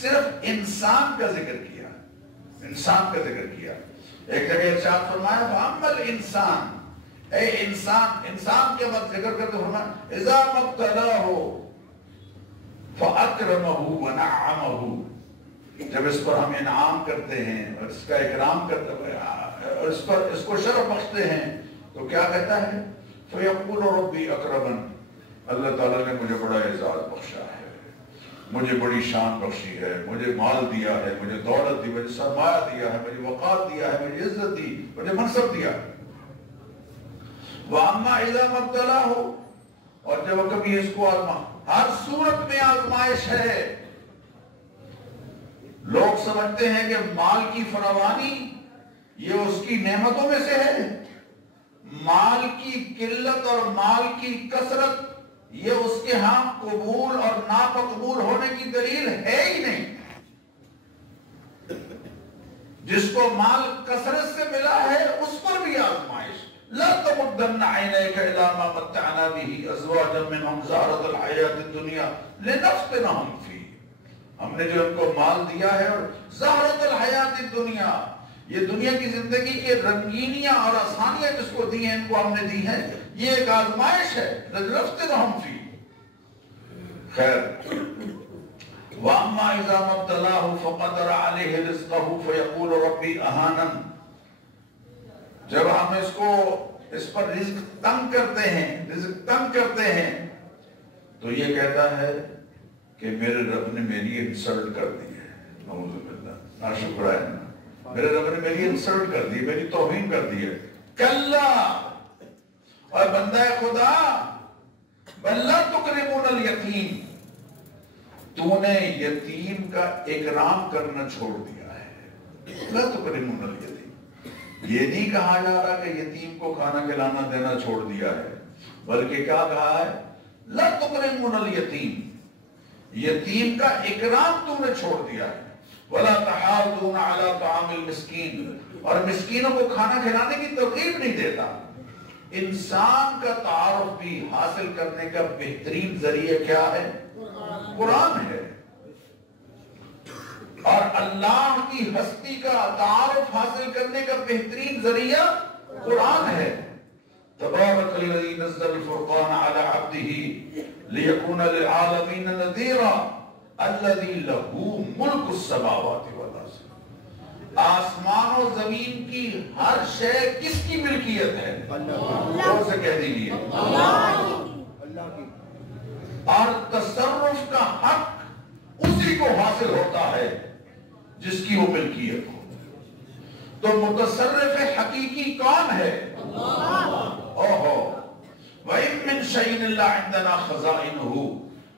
صرف انسان کا ذکر کیا، انسان کا ذکر کیا۔ ایک جگہ ارشاد فرمایا فَأَمَّا الْإِنسَانُ، اے انسان کے وقت ذکر کرتے فرمایا اذا مبتلاه فاکرمه ونعمه، جب اس پر ہم انعام کرتے ہیں اور اس کا اکرام کرتے ہیں، اس کو شرف بخشتے ہیں، تو کیا کہتا ہے؟ فیقول ربی اکرمن، اللہ تعالیٰ نے مجھے بڑا اعزاز بخشا ہے۔ مجھے بڑی شان بخشی ہے، مجھے مال دیا ہے، مجھے دولت دی، مجھے سرمایہ دیا ہے، مجھے وقار دیا ہے، مجھے عزت دی، مجھے منصب دیا ہے۔ وَأَمَّا إِذَا مَبْتَلَاهُ، اور جب کبھی اس کو ہر صورت میں آزمائش ہے۔ لوگ سمجھتے ہیں کہ مال کی فراوانی یہ اس کی نعمتوں میں سے ہے، مال کی قلت اور مال کی کثرت یہ اس کے ہاں قبول اور ناقبول ہونے کی دلیل ہے ہی نہیں۔ جس کو مال کثرت سے ملا ہے اس پر بھی آزمائش۔ لا تمدن عینیک الی ما متعنا به ازواجا منهم زہرۃ الحیاۃ الدنیا لنفتنہم فیہ، ہم نے جو ان کو مال دیا ہے اور زہرۃ الحیاۃ الدنیا، یہ دنیا کی زندگی کے رنگینیاں اور آسانیاں جس کو دی ہیں ان کو ہم نے دی ہیں، یہ ایک آزمائش ہے۔ لنفتنہم فیہ۔ خیر، وَأَمَّا إِذَا مَبْتَلَاهُ فَقَدَرَ عَلَيْهِ رِزْقَهُ فَيَقُولُ رَبِّي أَهَانَنِ، جب ہم اس پر رزق تنگ کرتے ہیں تو یہ کہتا ہے کہ میرے رب نے میری انسلٹ کر دی ہے، نعوذ باللہ، ناشکر ہے، میرے رب نے میری انسلٹ کر دی، میری توہین کر دی ہے۔ کلا، اور بندہ خدا، بل لا تکرمون الیتیم، تو نے یتیم کا اکرام کرنا چھوڑ دیا ہے۔ لا تکرمون الیتیم، یہ نہیں کہا جا رہا کہ یتیم کو کھانا کھلانا دینا چھوڑ دیا ہے، بلکہ کیا کہا ہے؟ لا تکرمون الیتیم، یتیم کا اکرام تم نے چھوڑ دیا ہے۔ ولا تحاضون علی طعام المسکین، اور مسکینوں کو کھانا کھلانے کی ترغیب نہیں دیتا۔ انسان کا تعارف بھی حاصل کرنے کا بہترین ذریعہ کیا ہے؟ قرآن ہے، اور اللہ کی ہستی کا تعارف حاصل کرنے کا بہترین ذریعہ قرآن ہے۔ تبارک الذی نزل الفرقان علی عبدہ لیکون للعالمین نذیرا الذی لہ ملک السماوات والارض، آسمان و زمین کی ہر شے کس کی ملکیت ہے؟ اللہ سے کہہ دیجیے، اللہ کی، اور تصرف کا حق اسی کو حاصل ہوتا ہے جس کی وہ ملکیت ہو۔ تو متصرف حقیقی کون ہے؟ اوہو، وَإِن مِّن شَيْءٍ إِلَّا عِندَنَا خَزَائِنُهُ،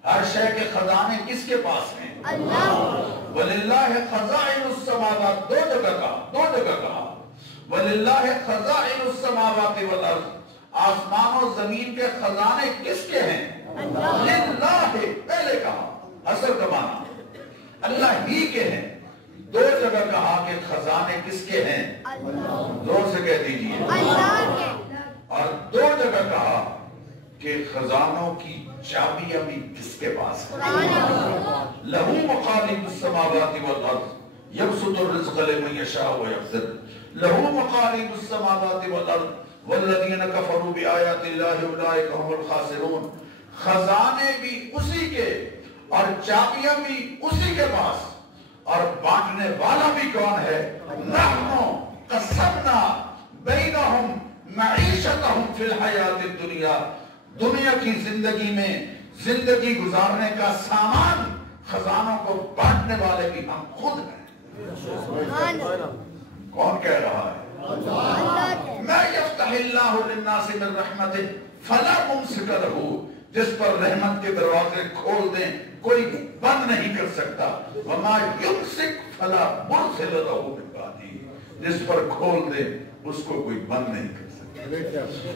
ہر شے کے خزانے کس کے پاس ہیں؟ اللہ۔ وَلِلَّهِ خَزَائِنُ السَّمَاوَاتِ، دو جگہ کہا، وَلِلَّهِ خَزَائِنُ السَّمَاوَاتِ وَالْأَرْضِ، آسمان و زمین کے خزانے کس کے ہیں؟ اللہ۔ لِلَّهِ، پہلے کہا، حصر کا معنی، اللہ ہی کے ہیں۔ دو جگہ کہا کہ خزانے کس کے ہیں؟ اللہ، زور سے کہہ دیجئے، اللہ کے۔ اور دو جگہ کہا کہ خزانوں کی چابیاں بھی کس کے پاس ہیں؟ لہو مقالید السماوات والارض یبسط الرزق لمن یشاء ویقدر، لہو مقالید السماوات والارض والذین کفروا بآیات اللہ اولئک هم الخاسرون، خزانے بھی اسی کے اور چابیاں بھی اسی کے پاس، اور بانٹنے والا بھی کون ہے؟ نحنو قسمنا بینہم معیشتہم فی الحیات الدنیا، دنیا کی زندگی میں زندگی گزارنے کا سامان خزانوں کو بانٹنے والے بھی ہم خود ہیں۔ کون کہہ رہا ہے؟ ما یفتح اللہ للناس من رحمت فلا ممسک لہ، جس پر رحمت کے دروازے کھول دیں کوئی بند نہیں کر سکتا، وما یمسک فلا مرسل لہ من بعدہ، جس پر کھول دیں اس کو کوئی بند نہیں کر سکتا،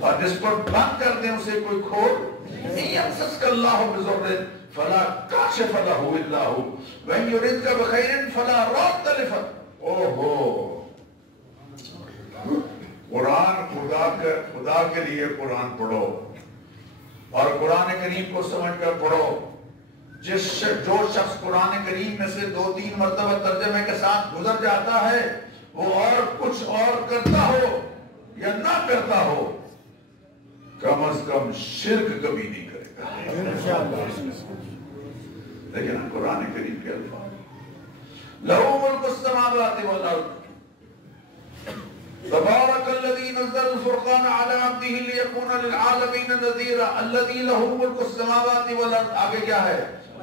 اور جس پر بند کر دیں اسے کوئی کھول نہیں۔ یمسسک اللہ بضر فلا کاشف لہ الا ہو وان یردک بخیر فلا راد لفضلہ۔ اوہو، قرآن خدا کے لیے قرآن پڑھو، اور قرآن کریم کو سمجھ کر پڑھو۔ جو شخص قرآن کریم میں سے 2-3 مرتبہ ترجمے کے ساتھ گزر جاتا ہے، وہ اور کچھ اور کرتا ہو یا نہ کرتا ہو، کم از کم شرک کبھی نہیں کرے گا۔ لیکن قرآن کریم کے الفاظ، لہو ملک السماوات والارض تبارک الذی نزل الفرقان علی عبدہ لیکون للعالمین نذیرا الذی لہ ملک السماوات والارض۔ آگے کیا ہے؟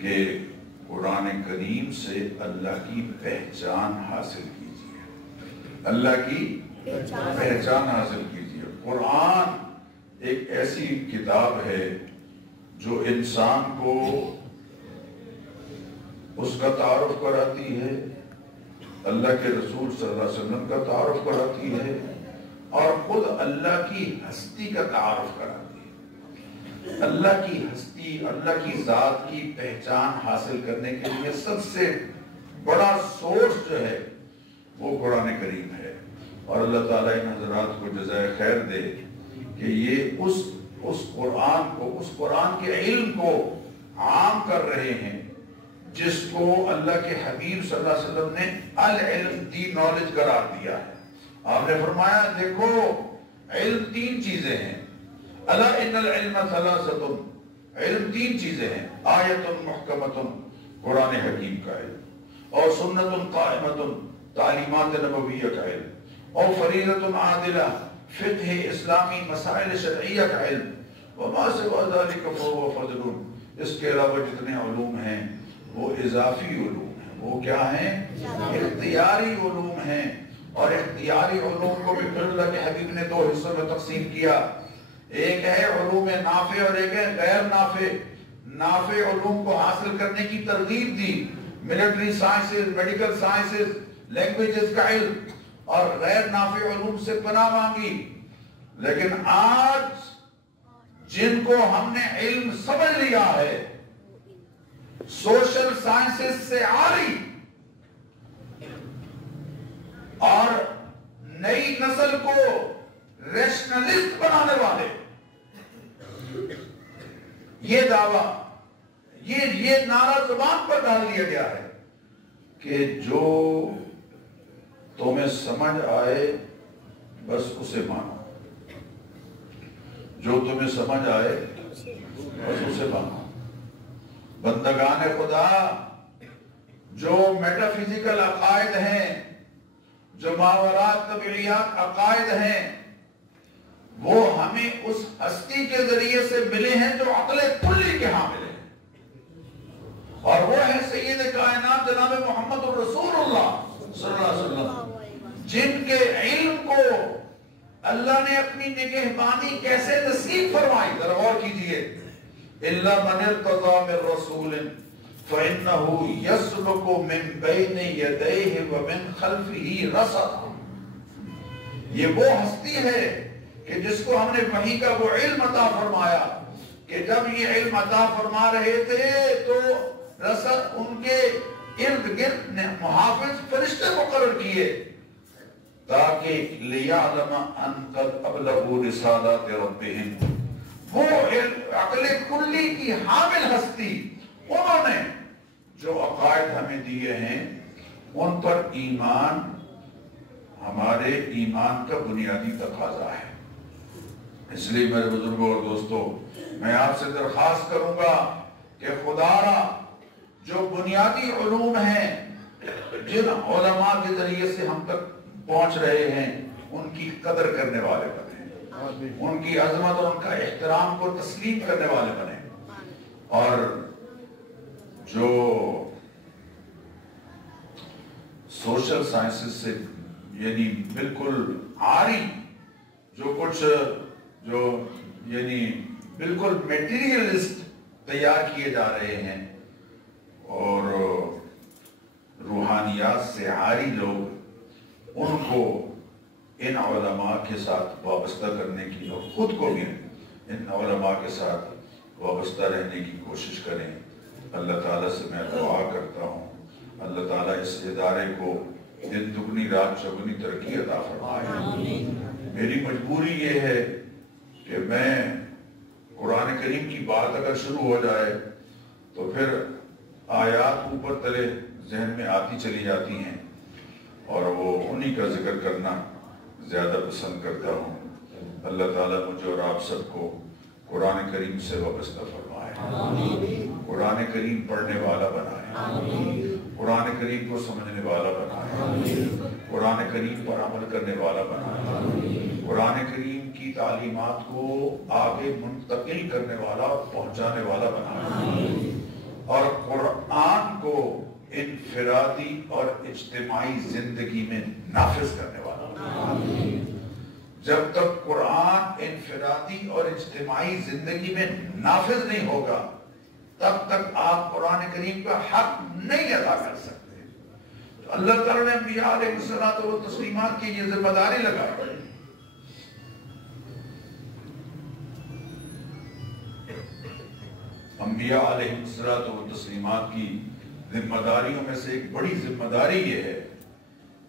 کہ قرآن کریم سے اللہ کی پہچان حاصل کیجیے، اللہ کی پہچان حاصل کیجیے۔ قرآن ایک ایسی کتاب ہے جو انسان کو اس کا تعارف کراتی ہے، اللہ کے رسول صلی اللہ علیہ وسلم کا تعارف کراتی ہے، اور خود اللہ کی ہستی کا تعارف کراتی ہے۔ اللہ کی ہستی، اللہ کی ذات کی پہچان حاصل کرنے کے لیے سب سے بڑا سورس جو ہے وہ قرآن کریم ہے، اور اللہ تعالیٰ ان حضرات کو جزائے خیر دے کہ یہ اس قرآن کو، اس قرآن کے علم کو عام کر رہے ہیں جس کو اللہ کے حبیب صلی اللہ علیہ وسلم نے العلم دی نالج قرار دیا ہے۔ آپ نے فرمایا دیکھو علم تین چیزیں ہیں، الا ان العلم ثلاثۃ، علم تین چیزیں ہیں، آیت محکمۃ قرآن حکیم کا علم، اور سنت قائمۃ تعلیمات نبویہ کا علم، اور فریضۃ عادلہ فقہ اسلامی مسائل شرعیہ کا علم، وما سوى ذلك فهو فضل، اس کے علاوہ جتنے علوم ہیں وہ اضافی علوم ہیں، وہ کیا ہیں؟ اختیاری علوم ہیں، اور اختیاری علوم کو بھی پھر اللہ کے حبیب نے دو حصوں میں تقسیم کیا، ایک ہے علوم نافع اور ایک ہے غیر نافع۔ نافع علوم کو حاصل کرنے کی ترغیب دی، military sciences, medical sciences, languages کا علم، اور غیر نافع علوم سے پناہ مانگی۔ لیکن آج جن کو ہم نے علم سمجھ لیا ہے سوشل سائنسز سے عاری، اور نئی نسل کو ریشنلسٹ بنانے والے، یہ دعویٰ، یہ نعرہ زبان پر ڈال دیا گیا ہے کہ جو تمہیں سمجھ آئے بس اسے مانو، جو تمہیں سمجھ آئے بس اسے مانو۔ بندگان خدا جو میٹا فزیکل عقائد ہیں، جو ماورات طبیعیات عقائد ہیں، وہ ہمیں اس ہستی کے ذریعے سے ملے ہیں جو عقل کلی کے حامل ہے، اور وہ ہے سید کائنات جناب محمد الرسول اللہ صلی اللہ علیہ وسلم، جن کے علم کو اللہ نے اپنی نگہبانی کیسے نصیب فرمائی، ذرا غور کیجئے، الا من ارتضى من رسول فانه يسلك من بين يديه ومن خلفه رصدا۔ یہ وہ ہستی ہے کہ جس کو ہم نے وحی کا وہ علم عطا فرمایا کہ جب یہ علم عطا فرما رہے تھے تو رسد ان کے ارد گرد نے محافظ فرشتے مقرر کیے تاکہ لیعلم ان قد ابلغوا رسالات ربهم۔ وہ عقل کلی کی حامل ہستی، انہوں نے جو عقائد ہمیں دیے ہیں ان پر ایمان ہمارے ایمان کا بنیادی تقاضا ہے۔ اس لیے میرے بزرگوں اور دوستوں، میں آپ سے درخواست کروں گا کہ خدا را جو بنیادی علوم ہیں جن علماء کے ذریعے سے ہم تک پہنچ رہے ہیں ان کی قدر کرنے والے بنے، ان کی عظمت اور ان کا احترام کو تسلیم کرنے والے بنے، اور جو سوشل سائنسز سے یعنی بالکل عاری جو کچھ جو یعنی بالکل میٹیریلسٹ تیار کیے جا رہے ہیں اور روحانیات سے عاری لوگ، ان کو ان علماء کے ساتھ وابستہ کرنے کی اور خود کو بھی ان علماء کے ساتھ وابستہ رہنے کی کوشش کریں۔ اللہ تعالیٰ سے میں دعا کرتا ہوں اللہ تعالیٰ اس ادارے کو دن دگنی رات چگنی ترقی عطا فرمائے۔ میری مجبوری یہ ہے کہ میں قرآن کریم کی بات اگر شروع ہو جائے تو پھر آیات اوپر تلے ذہن میں آتی چلی جاتی ہیں اور وہ انہی کا ذکر کرنا زیادہ پسند کرتا ہوں۔ اللہ تعالیٰ مجھے اور آپ سب کو قرآن کریم سے وابستہ فرمائے، قرآن کریم پڑھنے والا بنائے، قرآن کریم کو سمجھنے والا بنائے، قرآن کریم پر عمل کرنے والا بنائے، قرآن کریم کی تعلیمات کو آگے منتقل کرنے والا اور پہنچانے والا بنائے، اور قرآن کو انفرادی اور اجتماعی زندگی میں نافذ کرنے والا. جب تک قرآن انفرادی اور اجتماعی زندگی میں نافذ نہیں ہوگا تب تک آپ قرآن کریم کا حق نہیں ادا کر سکتے. تو اللہ تعالیٰ نے انبیاء علیہ الصلوۃ والتسلیمات کی یہ ذمہ داری لگائی. انبیاء علیہ الصلوۃ والتسلیمات کی ذمہ داریوں میں سے ایک بڑی ذمہ داری یہ ہے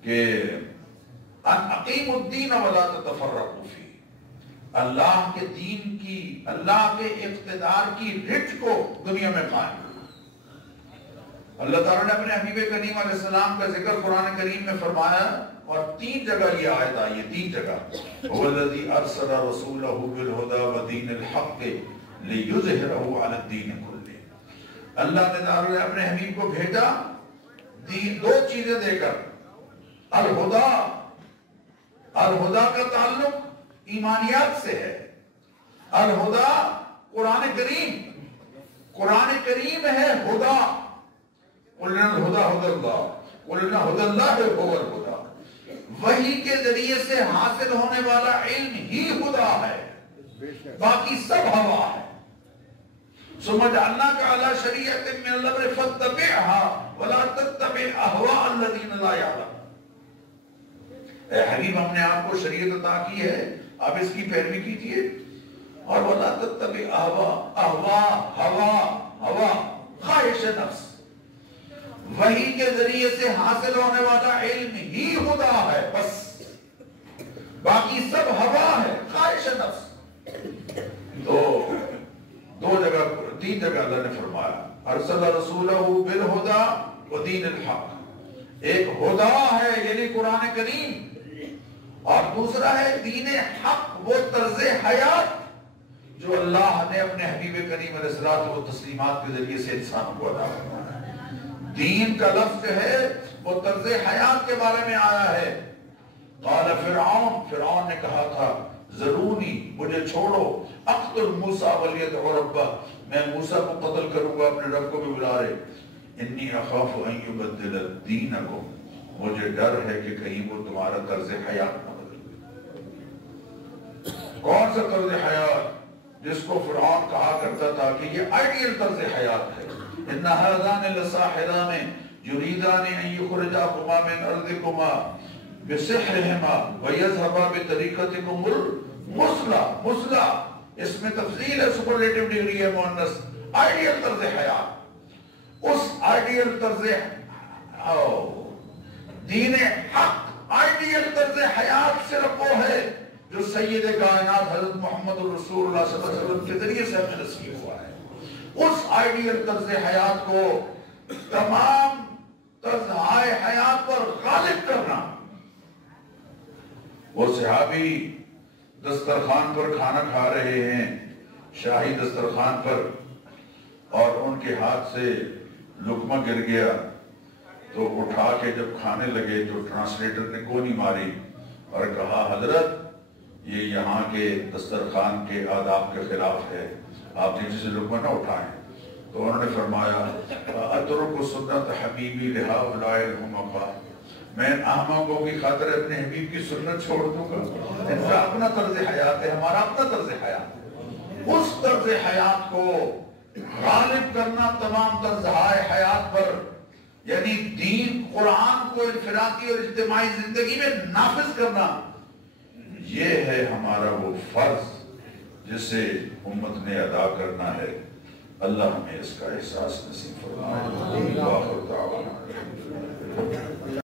کہ ان اقیموا الدین ولا تتفرقوا فیہ. اللہ کے دین کی، اللہ کے اقتدار کی رٹ کو دنیا میں قائم کرنا. اللہ تعالیٰ نے اپنے حبیب کریم علیہ السلام کا ذکر قرآن کریم میں فرمایا اور 3 جگہ یہ آیت آئی ہے. 3 جگہ هو الذی ارسل رسولہ بالہدی ودین الحق لیظہرہ علی الدین کلہ. اللہ نے اپنے حبیب کو بھیجا 2 چیزیں دے کر. الہدی، الہدی کا تعلق ایمانیات سے ہے. الہدی قرآن کریم، قرآن کریم ہے ہدا. قلنا الہدی ہدی اللہ، قلنا ہدی اللہ هو الہدی. وحی کے ذریعے سے حاصل ہونے والا علم ہی خدا ہے، باقی سب ہوا ہے. ثم جعلناک علی شریعۃ من الامر فاتبعها ولا تتبع اهواء الذین لا يعلمون. اے حبیب ہم نے آپ کو شریعت عطا کی ہے، آپ اس کی پیروی کیجئے. اور ولا تتبع ہوا خواہش نفس. وحی کے ذریعے سے حاصل ہونے والا علم ہی خدا ہے، بس باقی سب ہوا ہے، خواہش نفس. تو 3 جگہ اللہ نے فرمایا ارسل رسولہ بالہدی ودین الحق. ایک ہدا ہے یعنی قرآن کریم، اور دوسرا ہے دین حق، وہ طرز حیات جو اللہ نے اپنے حبیب کریم علیہ الصلوۃ والتسلیمات کے ذریعے سے انسانوں کو عطا فرمایا ہے. دین کا لفظ ہے وہ طرز حیات کے بارے میں آیا ہے. قال فرعون نے کہا تھا ذرونی، مجھے چھوڑو، اقتل موسیٰ ولیدع ربہ، میں موسیٰ کو قتل کروں گا، اپنے رب کو بھی بلا رہے. انی اخاف ان یبدل دینکم، مجھے ڈر ہے کہ کہیں وہ تمہارا طرز حیات نہ بدل دے. کون سا طرز حیات؟ جس کو فرعون کہا کرتا تھا کہ یہ آئیڈیل طرز حیات ہے. ان ھذان لساحران یریدان ان یخرجاکما من ارضکما بسحرہما ویذھبا بطریقتکم المثلی. مثلی اس میں تفضیل ہے، سپرلیٹو ڈگری ہے، مؤنث. آئیڈیل طرز حیات. اس آئیڈیل طرز دین حق، آئیڈیل طرز حیات صرف وہ ہے جو سید کائنات حضرت محمد رسول اللہ صلی اللہ علیہ وسلم کے ذریعے سے ہمیں نصیب ہوا ہے. اس آئیڈیل طرز حیات کو تمام طرز حیات پر غالب کرنا. وہ صحابی دسترخوان پر کھانا کھا رہے ہیں، شاہی دسترخوان پر، اور ان کے ہاتھ سے لقمہ گر گیا تو اٹھا کے جب کھانے لگے تو ٹرانسلیٹر نے گولی ماری اور کہا حضرت یہ یہاں کے دسترخوان کے آداب کے خلاف ہے، آپ نیچے سے لقمہ نہ اٹھائیں. تو انہوں نے فرمایا اترک سنت حبیبی لہؤلاء الحمقاء، میں احمقوں کی خاطر اپنے حبیب کی سنت چھوڑ دوں گا. ان کا اپنا طرز حیات ہے، ہمارا اپنا طرز حیات ہے. اس طرز حیات کو غالب کرنا تمام طرز حیات پر، یعنی دین قرآن کو انفرادی اور اجتماعی زندگی میں نافذ کرنا، یہ ہے ہمارا وہ فرض جسے امت نے ادا کرنا ہے. اللہ ہمیں اس کا احساس نصیب فرمائے.